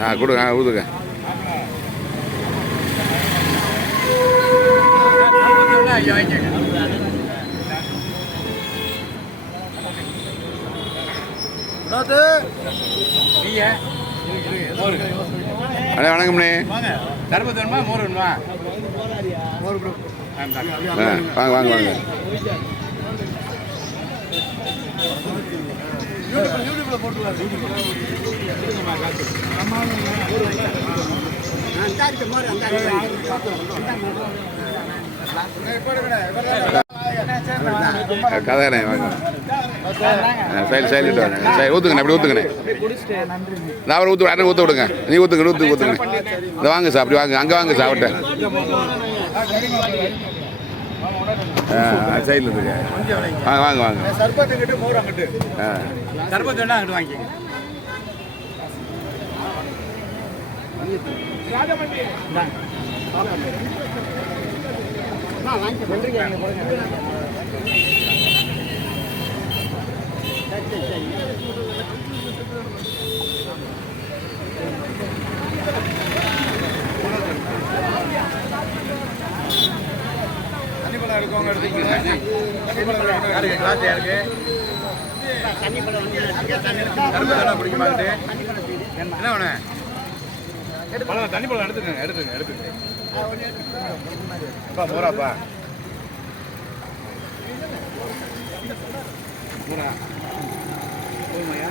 ஆ கொடுங்க ஆ ஊதுங்க. அண்ணே வணக்கம்ண்ணே. தர்மத்து வேணுமா? மோர் வேணுமா? வாங்க வாங்க வாங்க. கதைண்ணே வாங்க சைல் சைலண்ட் வாங்க சரி ஊற்றுங்கண்ணே அப்படி ஊற்றுங்கண்ணே நான் அவர் ஊற்று அண்ணன் ஊற்ற விடுங்க? நீ ஊற்றுங்க ஊற்று ஊற்றுங்கண்ணே இந்த வாங்க சார் அப்படி வாங்க. அங்கே வாங்க சாப்பிட்ட ஆ சைடில் இருக்கு வாங்க வாங்க வாங்க. சர்பத்துக்கிட்டு தண்ணிப்பழம் எடுக்கவங்க எடுத்துக்கங்க தண்ணிப்பழம் யாருக்கு கிளாஸ் யாருக்கு தானே பிடிக்குமா இது? என்ன வேணும் பழம் தண்ணி பழம் எடுத்துக்கங்க எடுத்துங்க எடுத்துங்க அப்பா மோராப்பா மூணா போதுமாய்யா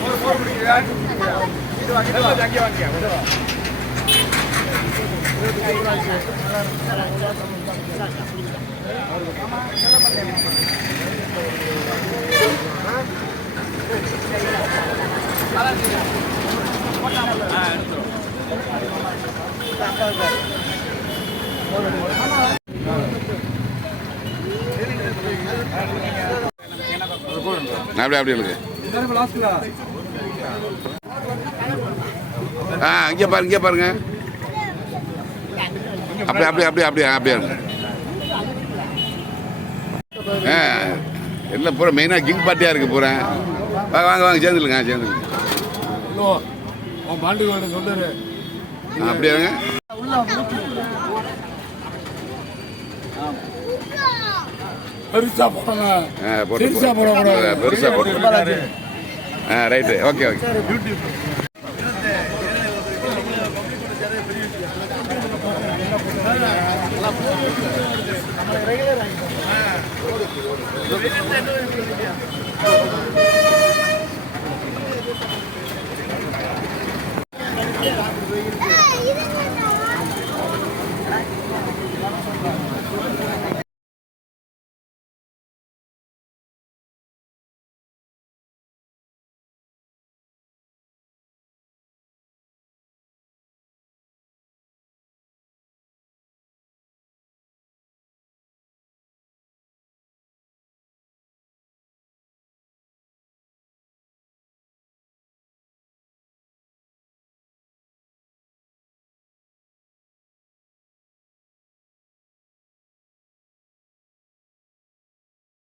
மோர் மோர் பிடிக்குதா இது வாங்கி அங்கே வாங்கிக்க அப்படி அப்படி இருக்கு? ஆ இங்கே பாருங்க இங்கே பாருங்க. அப்படி அப்படி அப்படி அப்படியே அப்படியே இருங்க ஆ என்ன பூரா மெயினாக கிங் பார்ட்டியாக இருக்குது பூரா. வாங்க வாங்க வாங்க சேர்ந்துருங்க சேர்ந்துருங்க. அப்படியே பெருசா போடுங்க பெருசா போட்டு ஆ ரைட்டு. Okay okay. ஆ